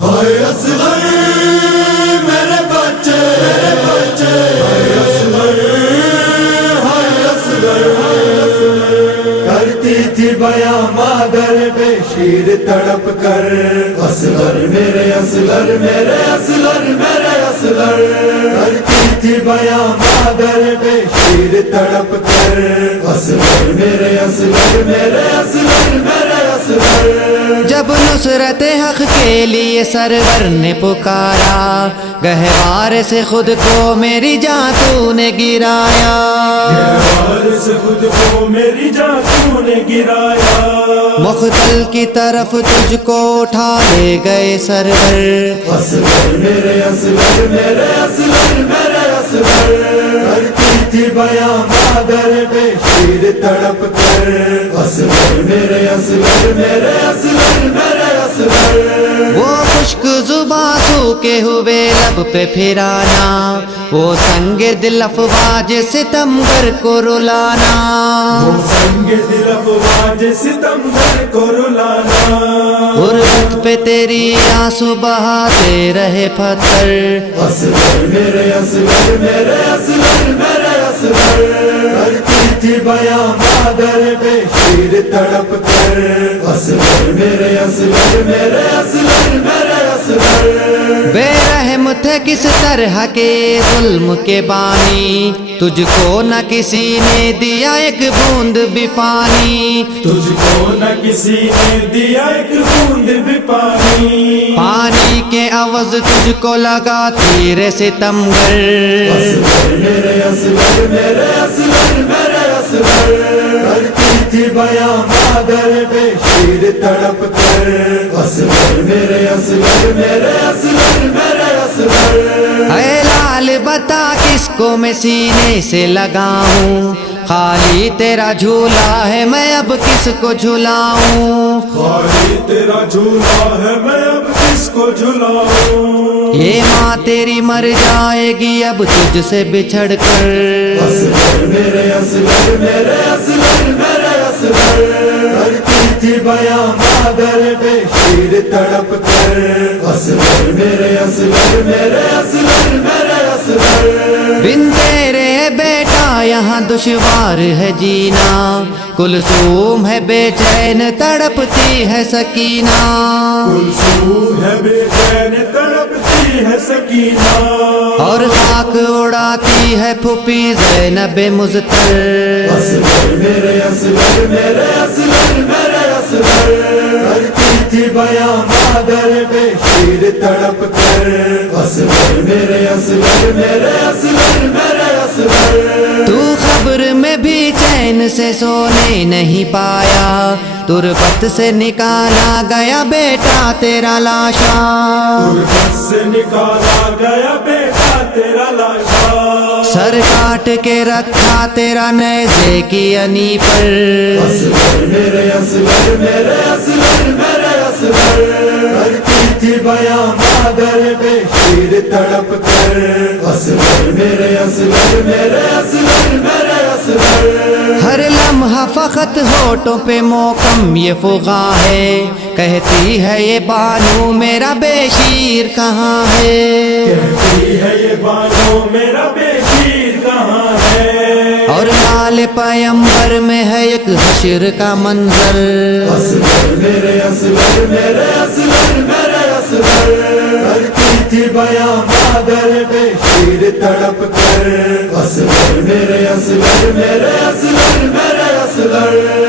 ہائے اصغر میرے بچے ہائے اصغر کرتی تھی بیاں مادر بے شیر تڑپ کر اصغر میرے اصغر میرے اصغر میرے اصغر کرتی تھی بیاں مادر بے شیر تڑپ کر اصغر میرے اصغر میرے اصغر میرے اصغر جب نصرت حق کے لیے سرور نے پکارا گہوار سے خود کو میری جان تو نے گرایا گہوار سے خود کو میری جان تو نے گرایا مقتل کی طرف تجھ کو اٹھا لے گئے سرور اصغر میرے اصغر میرے اصغر میرے اصغر کرتی تھی بیاں مادر بے شیر تڑپ کر اصغر میرے اصغر میرے اصغر میرے اصغر وہ خشک زباں سوکے ہوئے لب پہ پھرانا وہ سنگ دل افواج ستمگر کو رلانا وہ سنگ دل افواج ستمگر کو رلانا غربت پہ تیری آنسو بہاتے رہے پتھر اصغر میرے اصغر میرے اصغر میرے اصغر کرتی تھی بیاں مادر بے شیر تڑپ کر اصغر میرے اصغر میرے اصغر میرے اصغر بے رحم تھے کس طرح کے ظلم کے بانی تجھ کو نہ کسی نے دیا ایک بوند بھی پانی تجھ کو نہ کسی نے دیا ایک بوند بھی پانی کے عوض تجھ کو لگا تیر ستمگر اصغر میرے اصغر میرے اصغر میرے اصغر کرتی تھی بیاں مادر بے شیر تڑپ کر اصغر میرے اصغر میرے اصغر میرے اصغر اے لال بتا کس کو میں سینے سے لگاؤں خالی تیرا جھولا ہے میں اب کس کو جھلاؤں خالی تیرا جھولا ہے میں اب کس کو جھلاؤں یہ ماں تیری مر جائے گی اب تجھ سے بچھڑ کر اصغر میرے اصغر میرے اصغر میرے اصغر کرتی تھی بیاں مادر بے شیر تڑپ کر اصغر میرے اصغر میرے اصغر میرے اصغر بن تیرے بیٹا یہاں دشوار ہے جینا کلثوم ہے بے چین تڑپتی ہے سکینہ کلثوم ہے بے چین تڑپتی ہے سکینہ اور خاک اڑاتی ہے پھوپھی زینب مزتر اصغر میرے اصغر میرے اصغر میرے اصغر کرتی تھی بیاں مادر بے شیر تڑپ کر اصغر میرے اصغر میرے اصغر میرے اصغر تو خبر میں بھی چین سے سونے نہیں پایا تربت سے نکالا گیا بیٹا تیرا لاشا تربت سے نکالا گیا بیٹا تیرا لاشا سر کاٹ کے رکھا تیرا نیزے کی انی پر اصغر میرے اصغر میرے اصغر میرے اصغر کرتی تھی بیاں مادر بے شیر تڑپ کر اصغر میرے اصغر میرے اصغر میرے اصغر ہر لمحہ فقط ہوٹوں پہ موکم یہ فغاں ہے کہتی ہے یہ بانو میرا بے شیر کہاں ہے کہتی ہے یہ بانو میرا بے شیر کہاں ہے اور لال پیمبر میں ہے ایک حشر کا منظر اصغر میرے اصغر میرے اصغر میرے اصغر کرتی تھی بیاں مادر بے شیر تڑپ کر اصغر میرے اصغر میرے اصغر میرے اصغر